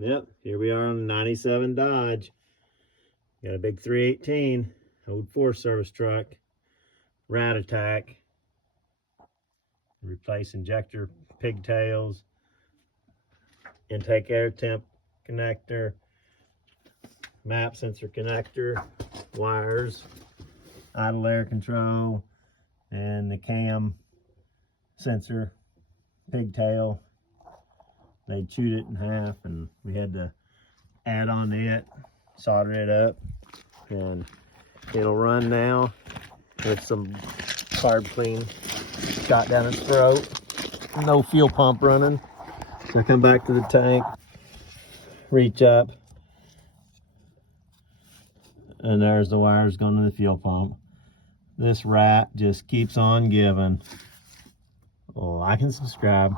Yep, here we are on a 97 Dodge. Got a big 318, old Forest Service truck, Rat Attack. Replace injector pigtails, intake air temp connector, map sensor connector, wires, idle air control, and the cam sensor pigtail. They chewed it in half and we had to add on to it, solder it up, and it'll run now with some carb clean shot down its throat. No fuel pump running. So I come back to the tank, reach up, and there's the wires going to the fuel pump. This rat just keeps on giving. Like and subscribe.